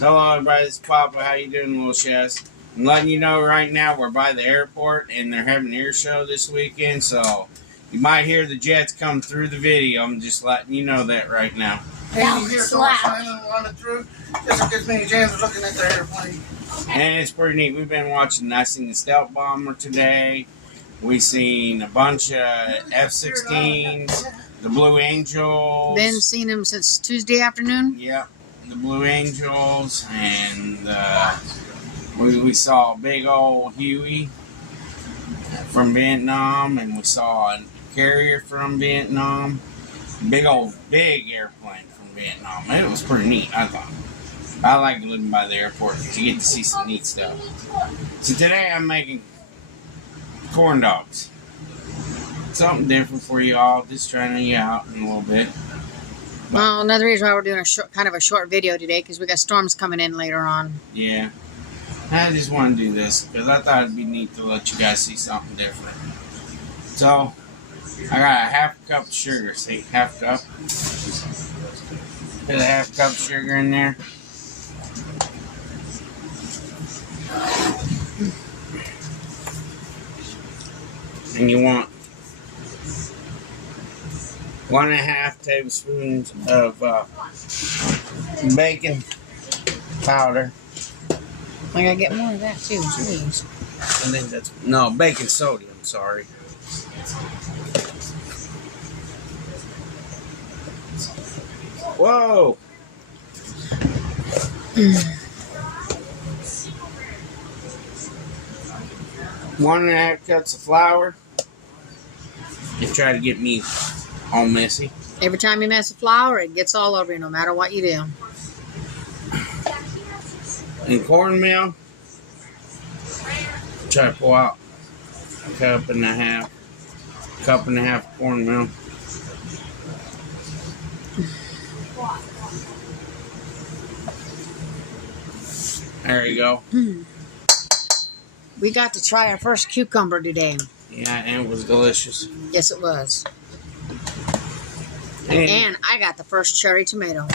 Hello everybody, this is Papa. How you doing, little chess? I'm letting you know right now we're by the airport and they're having an air show this weekend, so you might hear the jets come through the video. I'm just letting you know that right now. And you hear someone running through just as many jams looking at their airplane. And it's pretty neat. We've been watching, I seen the stealth bomber today. We seen a bunch of F-16s, the Blue Angels. Been seeing him since Tuesday afternoon. Yep, the Blue Angels, and we saw a big old Huey from Vietnam, and we saw a carrier from Vietnam. Big airplane from Vietnam. It was pretty neat, I thought. I like living by the airport because you get to see some neat stuff. So today I'm making corn dogs. Something different for you all. Just trying you out in a little bit. Well, another reason why we're doing kind of a short video today, because we got storms coming in later on. Yeah. I just want to do this because I thought it'd be neat to let you guys see something different. So, I got a half cup of sugar. See, half cup. Put a half cup of sugar in there. And you want 1.5 tablespoons of baking powder. I gotta get more of that too, please. I think that's baking soda. I'm sorry. Whoa. 1.5 cups of flour. Just try to get me all messy. Every time you mess with flour, it gets all over you, no matter what you do. And cornmeal. Try to pull out a cup and a half of cornmeal. There you go. We got to try our first cucumber today. Yeah, and it was delicious. Yes, it was. And I got the first cherry tomato.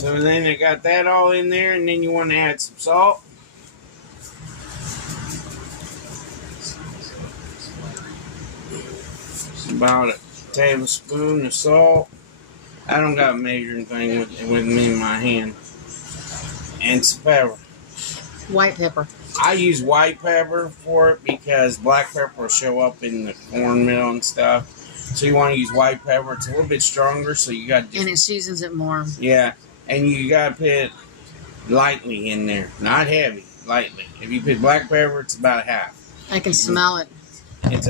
So then I got that all in there, and then you want to add some salt. About a tablespoon of salt. I don't got a measuring thing with me in my hand. And some pepper. White pepper. I use white pepper for it because black pepper will show up in the cornmeal and stuff. So you want to use white pepper. It's a little bit stronger, so you got. And it seasons it more. Yeah, and you got to put it lightly in there, not heavy, lightly. If you put black pepper, it's about a half. I can smell it. It's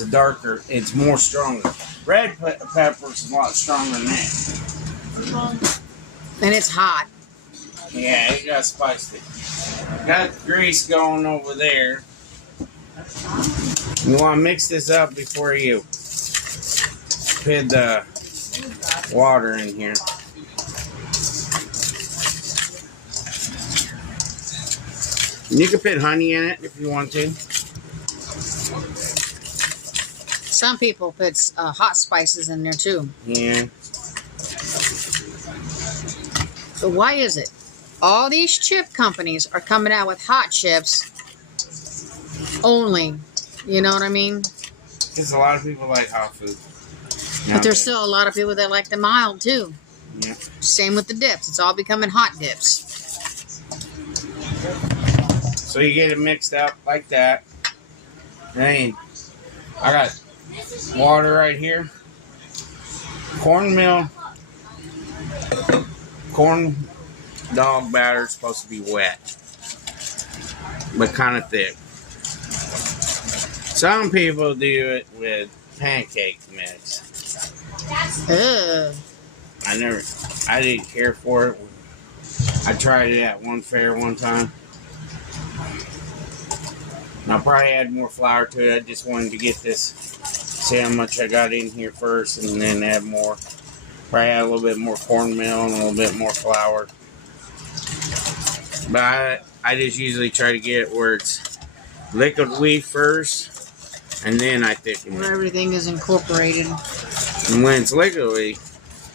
a darker, it's more stronger. Red pepper is a lot stronger than that. And it's hot. Yeah, it got spicy. Got grease going over there. You want to mix this up before you put the water in here. You can put honey in it if you want to. Some people put hot spices in there too. Yeah. So why is it? All these chip companies are coming out with hot chips only. You know what I mean? Because a lot of people like hot food. But there's still a lot of people that like the mild too. Yeah. Same with the dips. It's all becoming hot dips. So you get it mixed up like that. Then I got water right here. Cornmeal. Corn dog batter is supposed to be wet, but kind of thick. Some people do it with pancake mix. Ugh. I didn't care for it. I tried it at one fair one time. And I'll probably add more flour to it. I just wanted to get this, see how much I got in here first, and then add more. Probably add a little bit more cornmeal and a little bit more flour. But I just usually try to get it where it's liquid wheat first, and then I thicken Where it. everything is incorporated. And when it's liquidy,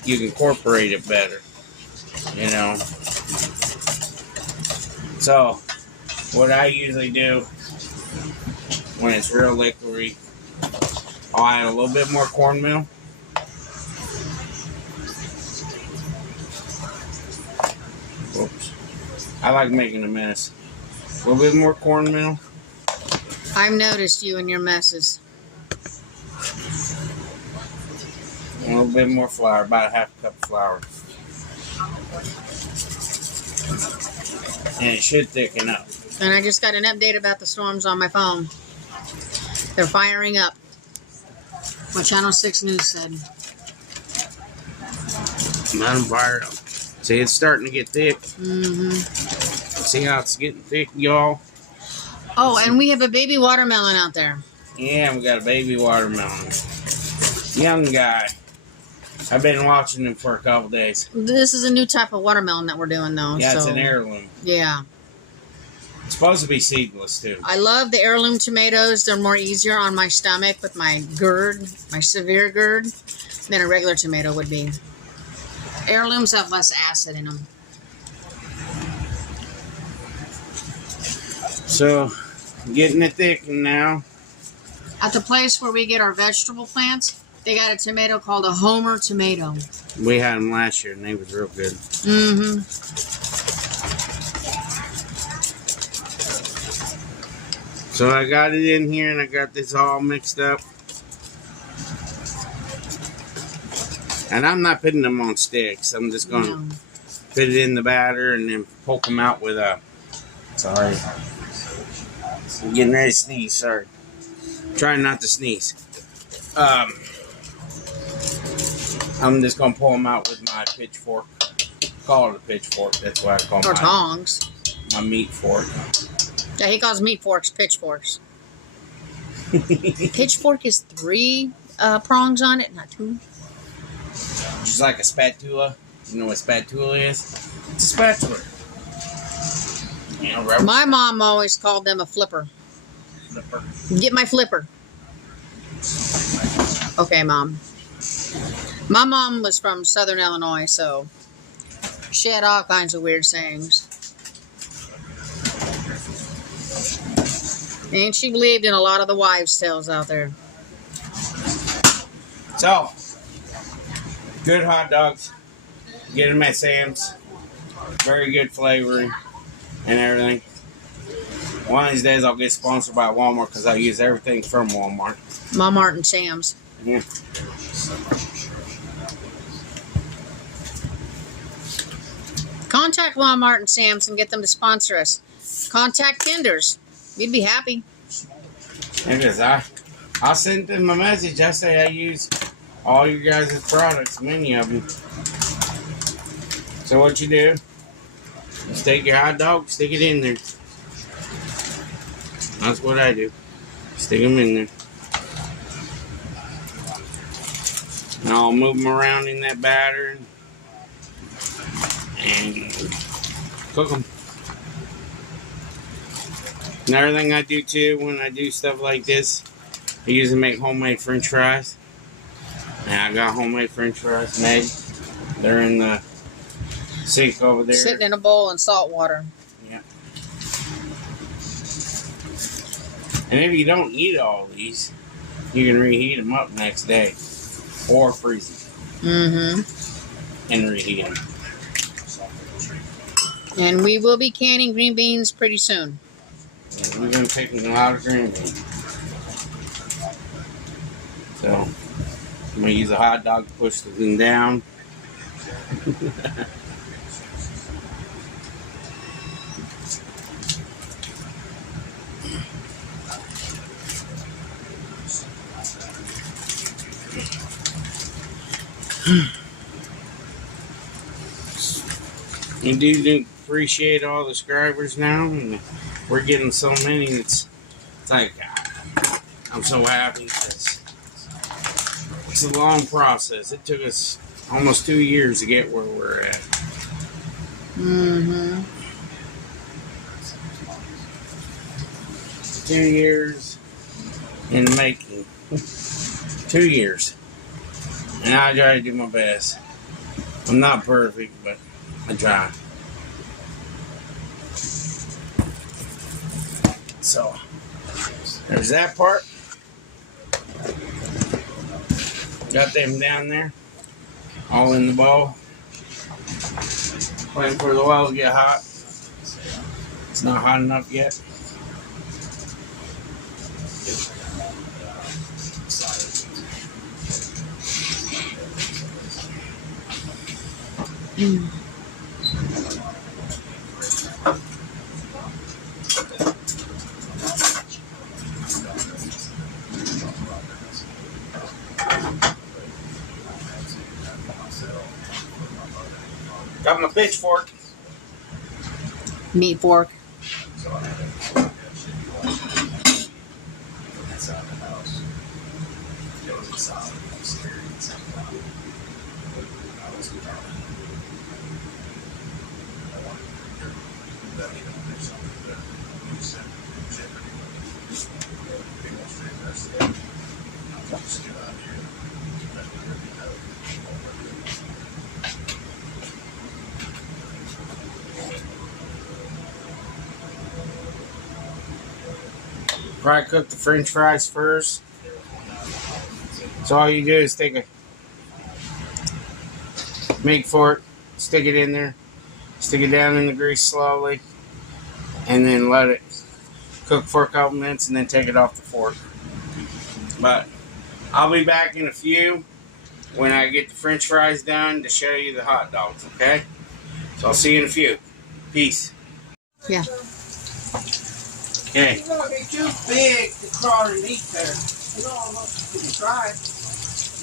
you can incorporate it better. You know. So, what I usually do when it's real liquidy, I'll add a little bit more cornmeal. Whoops. I like making a mess. A little bit more cornmeal. I've noticed you and your messes. A little bit more flour, about a half a cup of flour. And it should thicken up. And I just got an update about the storms on my phone. They're firing up. What Channel 6 News said. Let them fire up. See, it's starting to get thick. Mm-hmm. See how it's getting thick, y'all? Oh, and we have a baby watermelon out there. Yeah, we got a baby watermelon. Young guy. I've been watching him for a couple days. This is a new type of watermelon that we're doing, though. Yeah, so, it's an heirloom. Yeah. It's supposed to be seedless, too. I love the heirloom tomatoes. They're more easier on my stomach with my GERD, my severe GERD, than a regular tomato would be. Heirlooms have less acid in them. So, getting it thickened now. At the place where we get our vegetable plants, they got a tomato called a Homer tomato. We had them last year, and they was real good. Mm-hmm. So I got it in here, and I got this all mixed up. And I'm not putting them on sticks. I'm just going to put it in the batter and then poke them out with a... Sorry. I'm getting ready to sneeze, sorry. Trying not to sneeze. I'm just going to pull them out with my pitchfork. Call it a pitchfork. That's what I call Or tongs. my meat fork. Yeah, he calls meat forks pitchforks. Pitchfork is 3 prongs on it, not 2. Just like a spatula. You know what a spatula is? It's a spatula. You know, rubber My mom always called them a flipper. flipper. Get my flipper. Okay, Mom. My mom was from Southern Illinois, so she had all kinds of weird sayings. And she believed in a lot of the wives' tales out there. So, good hot dogs. Get them at Sam's. Very good flavoring and everything. One of these days I'll get sponsored by Walmart because I use everything from Walmart. Walmart and Sam's. Yeah. Contact Walmart and Sam's and get them to sponsor us. Contact Kinders. We'd be happy. Because I sent them a message. I say I use all your guys' products, many of them. So what you do, just take your hot dog, stick it in there. That's what I do. Stick them in there. And I'll move them around in that batter and cook them. Another thing I do too when I do stuff like this, I usually make homemade french fries. And I got homemade french fries made. They're in the sink over there. Sitting in a bowl in salt water. Yeah. And if you don't eat all these, you can reheat them up next day. Or freeze them. Mm-hmm. And reheat them. And we will be canning green beans pretty soon. And we've been picking a lot of green beans. So, I'm going to use a hot dog to push the thing down. You do appreciate all the subscribers now, and we're getting so many. It's like I'm so happy. It's a long process. It took us almost 2 years to get where we're at. Mm-hmm. 2 years in the making. 2 years. And I try to do my best. I'm not perfect, but I try. So there's that part. Got them down there, all in the bowl. Waiting for the oil to get hot. It's not hot enough yet. Got my pitchfork. Meat fork. Probably cook the French fries first. So all you do is take a meat fork, stick it in there, stick it down in the grease slowly, and then let it cook for a couple minutes, and then take it off the fork. But I'll be back in a few when I get the French fries done to show you the hot dogs. Okay? So I'll see you in a few. Peace. Yeah. Okay. It's gonna be too big to crawl and eat there. You know, almost you can try. No,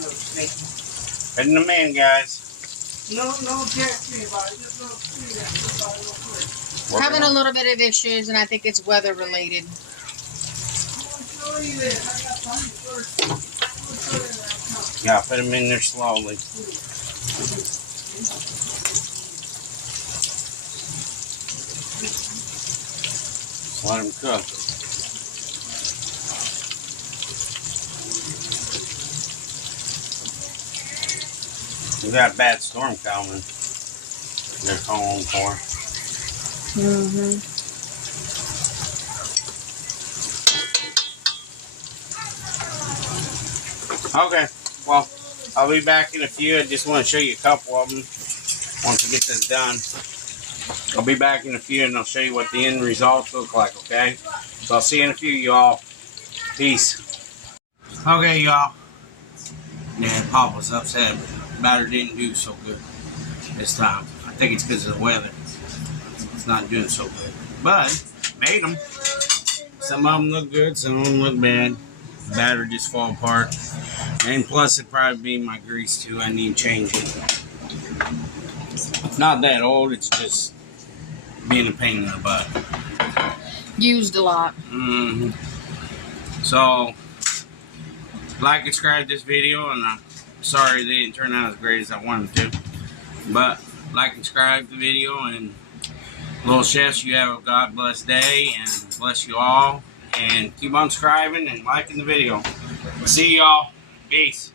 snake. Heading them in, guys. No, Jack, anybody. Just don't see that. Somebody real quick. Having a little bit of issues, and I think it's weather related. I'm gonna show you this. I got plenty first. I'm gonna show you that. Yeah, put them in there slowly. Let them cook. We got a bad storm coming. They're calling for. Okay, well, I'll be back in a few. I just want to show you a couple of them once we get this done. I'll be back in a few and I'll show you what the end results look like, okay? So I'll see you in a few, y'all. Peace. Okay, y'all. Yeah, Pop was upset. Batter didn't do so good this time. I think it's because of the weather. It's not doing so good. But, made them. Some of them look good, some of them look bad. The batter just fall apart. And plus, it'd probably be my grease too. I need to change it. It's not that old, it's just being a pain in the butt. Used a lot. So, like and subscribe this video, and I'm sorry they didn't turn out as great as I wanted to. But, like and subscribe the video, and Little Chefs, you have a God bless day, and bless you all. And keep on subscribing and liking the video. See y'all. Peace.